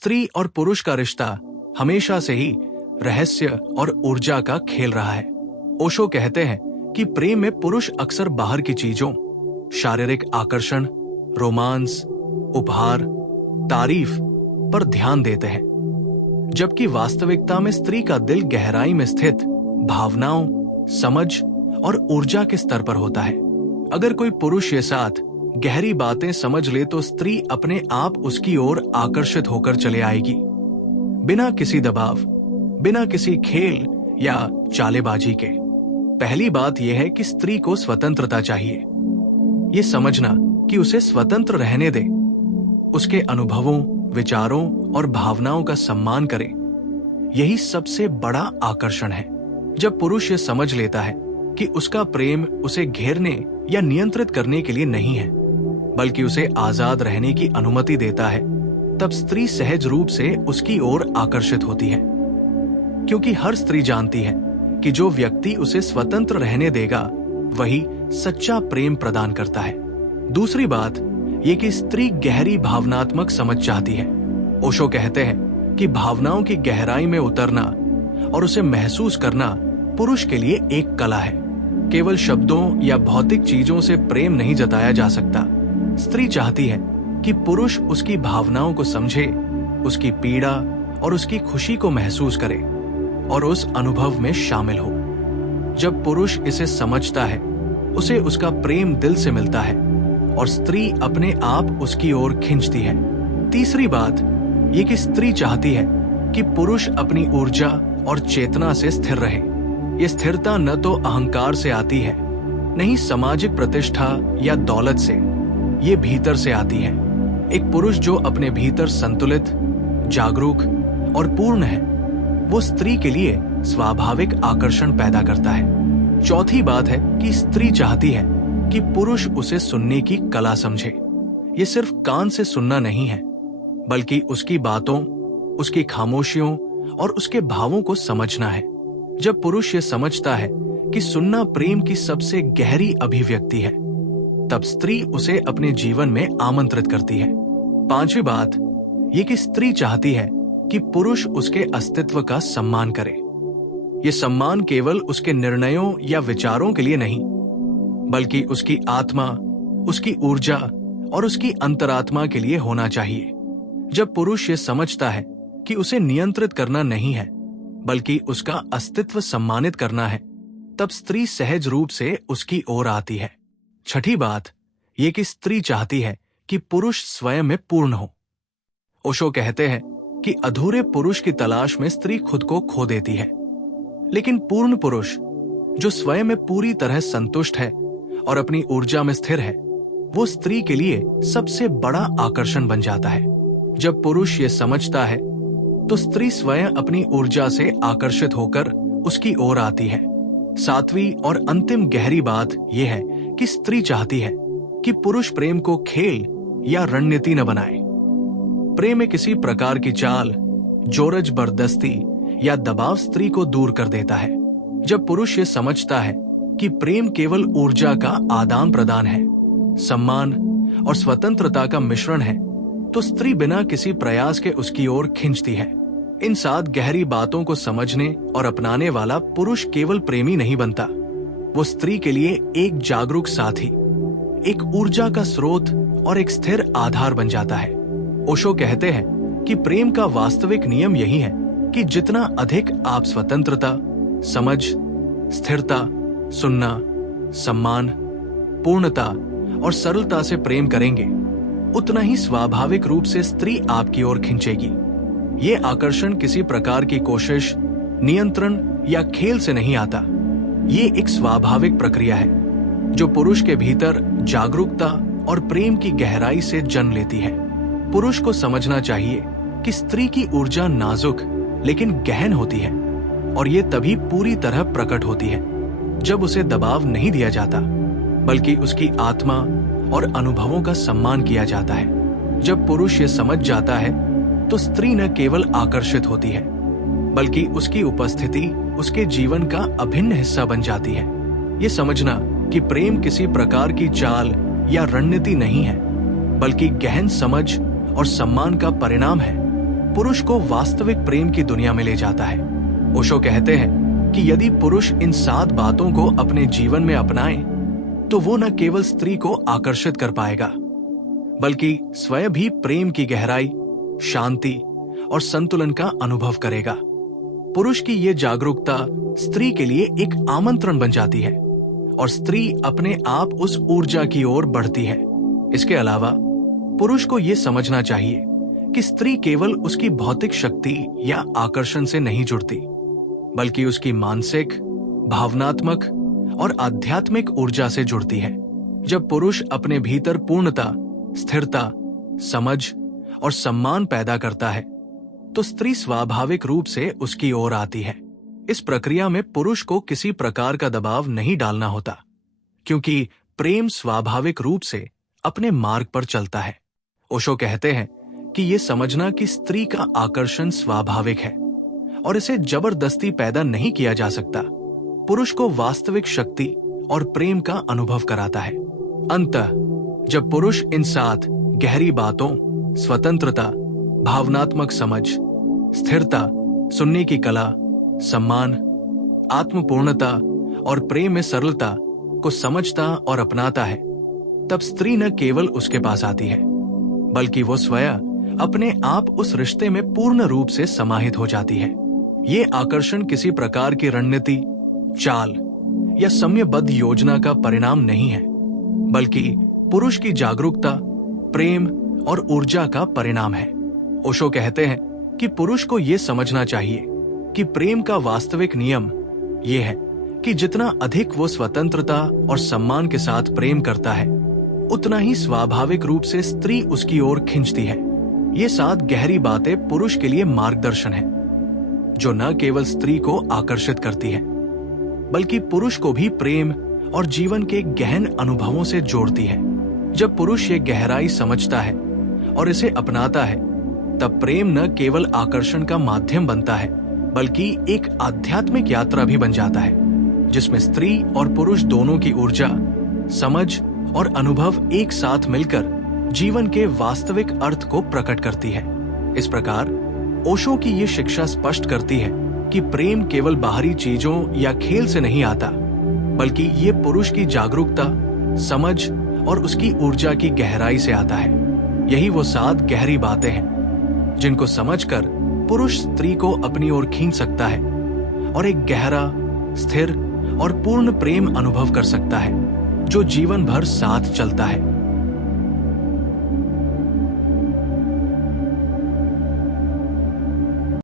स्त्री और पुरुष का रिश्ता हमेशा से ही रहस्य और ऊर्जा का खेल रहा है। ओशो कहते हैं कि प्रेम में पुरुष अक्सर बाहर की चीजों, शारीरिक आकर्षण, रोमांस, उपहार, तारीफ पर ध्यान देते हैं, जबकि वास्तविकता में स्त्री का दिल गहराई में स्थित भावनाओं, समझ और ऊर्जा के स्तर पर होता है। अगर कोई पुरुष के साथ गहरी बातें समझ ले तो स्त्री अपने आप उसकी ओर आकर्षित होकर चले आएगी, बिना किसी दबाव, बिना किसी खेल या चालेबाजी के। पहली बात यह है कि स्त्री को स्वतंत्रता चाहिए। ये समझना कि उसे स्वतंत्र रहने दे, उसके अनुभवों, विचारों और भावनाओं का सम्मान करे, यही सबसे बड़ा आकर्षण है। जब पुरुष ये समझ लेता है कि उसका प्रेम उसे घेरने या नियंत्रित करने के लिए नहीं है, बल्कि उसे आजाद रहने की अनुमति देता है, तब स्त्री सहज रूप से उसकी ओर आकर्षित होती है। क्योंकि हर स्त्री जानती है कि जो व्यक्ति उसे स्वतंत्र रहने देगा वही सच्चा प्रेम प्रदान करता है। दूसरी बात ये कि स्त्री गहरी भावनात्मक समझ चाहती है। ओशो कहते हैं कि भावनाओं की गहराई में उतरना और उसे महसूस करना पुरुष के लिए एक कला है। केवल शब्दों या भौतिक चीजों से प्रेम नहीं जताया जा सकता। स्त्री चाहती है कि पुरुष उसकी भावनाओं को समझे, उसकी पीड़ा और उसकी खुशी को महसूस करे और उस अनुभव में शामिल हो। जब पुरुष इसे समझता है, उसे उसका प्रेम दिल से मिलता है और स्त्री अपने आप उसकी ओर खींचती है। तीसरी बात ये कि स्त्री चाहती है कि पुरुष अपनी ऊर्जा और चेतना से स्थिर रहे। ये स्थिरता न तो अहंकार से आती है, नहीं सामाजिक प्रतिष्ठा या दौलत से, ये भीतर से आती है। एक पुरुष जो अपने भीतर संतुलित, जागरूक और पूर्ण है, वो स्त्री के लिए स्वाभाविक आकर्षण पैदा करता है। चौथी बात है कि स्त्री चाहती है कि पुरुष उसे सुनने की कला समझे। ये सिर्फ कान से सुनना नहीं है, बल्कि उसकी बातों, उसकी खामोशियों और उसके भावों को समझना है। जब पुरुष ये समझता है कि सुनना प्रेम की सबसे गहरी अभिव्यक्ति है, तब स्त्री उसे अपने जीवन में आमंत्रित करती है। पांचवी बात ये कि स्त्री चाहती है कि पुरुष उसके अस्तित्व का सम्मान करे। ये सम्मान केवल उसके निर्णयों या विचारों के लिए नहीं, बल्कि उसकी आत्मा, उसकी ऊर्जा और उसकी अंतरात्मा के लिए होना चाहिए। जब पुरुष ये समझता है कि उसे नियंत्रित करना नहीं है, बल्कि उसका अस्तित्व सम्मानित करना है, तब स्त्री सहज रूप से उसकी ओर आती है। छठी बात ये कि स्त्री चाहती है कि पुरुष स्वयं में पूर्ण हो। ओशो कहते हैं कि अधूरे पुरुष की तलाश में स्त्री खुद को खो देती है, लेकिन पूर्ण पुरुष जो स्वयं में पूरी तरह संतुष्ट है और अपनी ऊर्जा में स्थिर है, वो स्त्री के लिए सबसे बड़ा आकर्षण बन जाता है। जब पुरुष ये समझता है तो स्त्री स्वयं अपनी ऊर्जा से आकर्षित होकर उसकी ओर आती है। सातवीं और अंतिम गहरी बात यह है कि स्त्री चाहती है कि पुरुष प्रेम को खेल या रणनीति न बनाए। प्रेम में किसी प्रकार की चाल, जोर जबरदस्ती या दबाव स्त्री को दूर कर देता है। जब पुरुष ये समझता है कि प्रेम केवल ऊर्जा का आदान प्रदान है, सम्मान और स्वतंत्रता का मिश्रण है, तो स्त्री बिना किसी प्रयास के उसकी ओर खींचती है। इन 7 गहरी बातों को समझने और अपनाने वाला पुरुष केवल प्रेमी नहीं बनता, वो स्त्री के लिए एक जागरूक साथी, एक ऊर्जा का स्रोत और एक स्थिर आधार बन जाता है। ओशो कहते हैं कि प्रेम का वास्तविक नियम यही है कि जितना अधिक आप स्वतंत्रता, समझ, स्थिरता, सुनना, सम्मान, पूर्णता और सरलता से प्रेम करेंगे, उतना ही स्वाभाविक रूप से स्त्री आपकी ओर खींचेगी। ये आकर्षण किसी प्रकार की कोशिश, नियंत्रण या खेल से नहीं आता। ये एक स्वाभाविक प्रक्रिया है जो पुरुष के भीतर जागरूकता और प्रेम की गहराई से जन्म लेती है। पुरुष को समझना चाहिए कि स्त्री की ऊर्जा नाजुक लेकिन गहन होती है और ये तभी पूरी तरह प्रकट होती है जब उसे दबाव नहीं दिया जाता, बल्कि उसकी आत्मा और अनुभवों का सम्मान किया जाता है। जब पुरुष ये समझ जाता है तो स्त्री न केवल आकर्षित होती है, बल्कि उसकी उपस्थिति उसके जीवन का अभिन्न हिस्सा बन जाती है। ये समझना कि प्रेम किसी प्रकार की चाल या रणनीति नहीं है, बल्कि गहन समझ और सम्मान का परिणाम है, पुरुष को वास्तविक प्रेम की दुनिया में ले जाता है। ओशो कहते हैं कि यदि पुरुष इन 7 बातों को अपने जीवन में अपनाए तो वो न केवल स्त्री को आकर्षित कर पाएगा बल्कि स्वयं भी प्रेम की गहराई, शांति और संतुलन का अनुभव करेगा। पुरुष की ये जागरूकता स्त्री के लिए एक आमंत्रण बन जाती है और स्त्री अपने आप उस ऊर्जा की ओर बढ़ती है। इसके अलावा पुरुष को यह समझना चाहिए कि स्त्री केवल उसकी भौतिक शक्ति या आकर्षण से नहीं जुड़ती बल्कि उसकी मानसिक, भावनात्मक और आध्यात्मिक ऊर्जा से जुड़ती है। जब पुरुष अपने भीतर पूर्णता, स्थिरता, समझ और सम्मान पैदा करता है तो स्त्री स्वाभाविक रूप से उसकी ओर आती है। इस प्रक्रिया में पुरुष को किसी प्रकार का दबाव नहीं डालना होता क्योंकि प्रेम स्वाभाविक रूप से अपने मार्ग पर चलता है। ओशो कहते हैं कि ये समझना कि स्त्री का आकर्षण स्वाभाविक है और इसे जबरदस्ती पैदा नहीं किया जा सकता, पुरुष को वास्तविक शक्ति और प्रेम का अनुभव कराता है। अंततः जब पुरुष इन 7 गहरी बातों, स्वतंत्रता, भावनात्मक समझ, स्थिरता, सुनने की कला, सम्मान, आत्मपूर्णता और प्रेम में सरलता को समझता और अपनाता है, तब स्त्री न केवल उसके पास आती है बल्कि वो स्वयं अपने आप उस रिश्ते में पूर्ण रूप से समाहित हो जाती है। ये आकर्षण किसी प्रकार की रणनीति, चाल या समयबद्ध योजना का परिणाम नहीं है बल्कि पुरुष की जागरूकता, प्रेम और ऊर्जा का परिणाम है। ओशो कहते हैं कि पुरुष को यह समझना चाहिए कि प्रेम का वास्तविक नियम यह है कि जितना अधिक वो स्वतंत्रता और सम्मान के साथ प्रेम करता है उतना ही स्वाभाविक रूप से स्त्री उसकी ओर खींचती है। ये 7 गहरी बातें पुरुष के लिए मार्गदर्शन है जो न केवल स्त्री को आकर्षित करती है बल्कि पुरुष को भी प्रेम और जीवन के गहन अनुभवों से जोड़ती है। जब पुरुष ये गहराई समझता है और इसे अपनाता है तब प्रेम न केवल आकर्षण का माध्यम बनता है बल्कि एक आध्यात्मिक यात्रा भी बन जाता है जिसमें स्त्री और पुरुष दोनों की ऊर्जा, समझ और अनुभव एक साथ मिलकर जीवन के वास्तविक अर्थ को प्रकट करती है। इस प्रकार ओशो की ये शिक्षा स्पष्ट करती है कि प्रेम केवल बाहरी चीजों या खेल से नहीं आता बल्कि ये पुरुष की जागरूकता, समझ और उसकी ऊर्जा की गहराई से आता है। यही वो 7 गहरी बातें हैं जिनको समझकर पुरुष स्त्री को अपनी ओर खींच सकता है और एक गहरा, स्थिर और पूर्ण प्रेम अनुभव कर सकता है जो जीवन भर साथ चलता है।